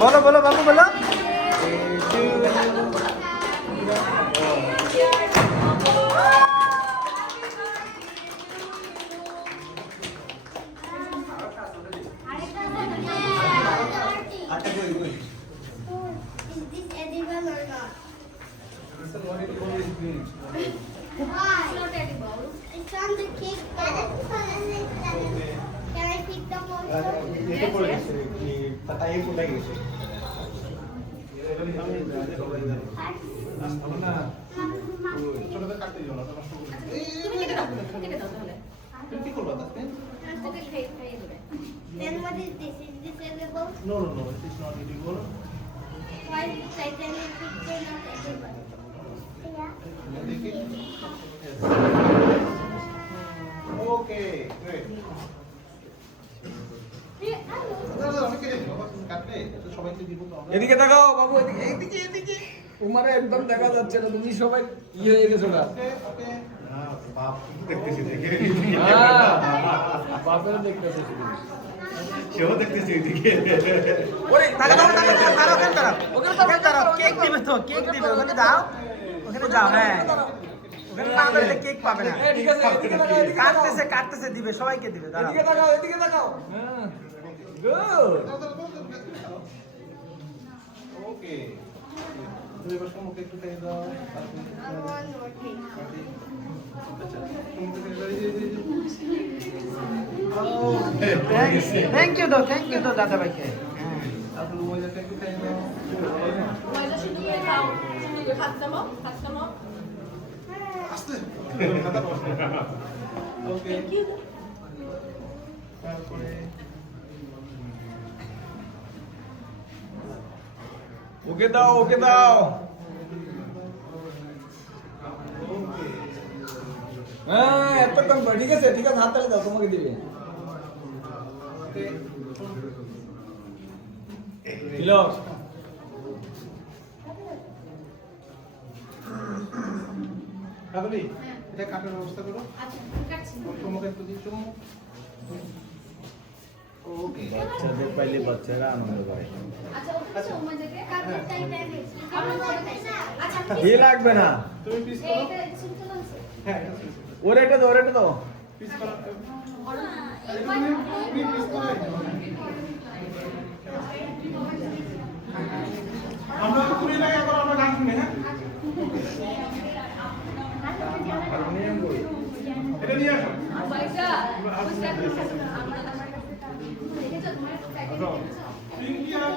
बोलो बोलो बाबू बोलो। Then what is this? Is this edible? No, it is not edible. Why is Titanic picture not edible? Okay, great. এদিকে তাকাও বাবু, এদিকে এদিকে এদিকে। তোমারে একদম দেখা যাচ্ছে না, তুমি সবাই ইয়ে হয়ে গেছো না। বাপ দেখতেছি দেখে। হ্যাঁ, বাপের দেখতেছে শুধু। সেও দেখতেছি এদিকে। ওরে তাকা দাও তাকা দাও, দাঁড়াও কেন দাঁড়াও? ওখানে দাঁড়াও, কেক দিবে তো, কেক দিবে, ওখানে দাও। ওখানে যাও, হ্যাঁ। ওখানে না দিলে কেক পাবে না। ঠিক আছে, এদিকে তাকাও, এদিকে কাটতেছে কাটতেছে দিবে, সবাইকে দিবে। দাঁড়াও। এদিকে তাকাও, এদিকে তাকাও। হ্যাঁ। গুড। ওকে। তুমি এবার সমুখে একটু খাইয়ে দাও। I want more cake. Thank you তো দাদা ভাইকে। আপনার ময়দাটা একটু খাইয়ে দাও। ময়দা শুধু খাও, ভাত দাও, ভাত দাও। আস্তে। ওকে। তারপরে ওকে দাও, ওকে দাও। হ্যাঁ, এতক্ষণ ঠিক আছে, ঠিক আছে, হাত তালে দাও, তোমাকে দিবে। দিলো। কাকলি, এটা কাটার ব্যবস্থা করো। আচ্ছা, কাটছি। সমুখে একটু দিই, সমুখ। ওকে। বাচ্চাদের পাইলে বাচ্চারা আনন্দ পায়। আচ্ছা, ওটা তো ময়দাকে কালকে Titanic. আচ্ছা, কি লাগবে না? তুমি পিস করো। এটা সিম্পল আছে। হ্যাঁ, এটা পিস। ওরে এটা দাও, ওরে এটা দাও। পিস করো। এই পিস করো। আমরা তুমি লাগে আবার আমরা গান শুনি, হ্যাঁ? হারমোনিয়াম কই? এটা নিয়ে আসো। পয়সা পয়সা আমরা দেখেছো তোমার প্যাকেট পিঙ্কি আর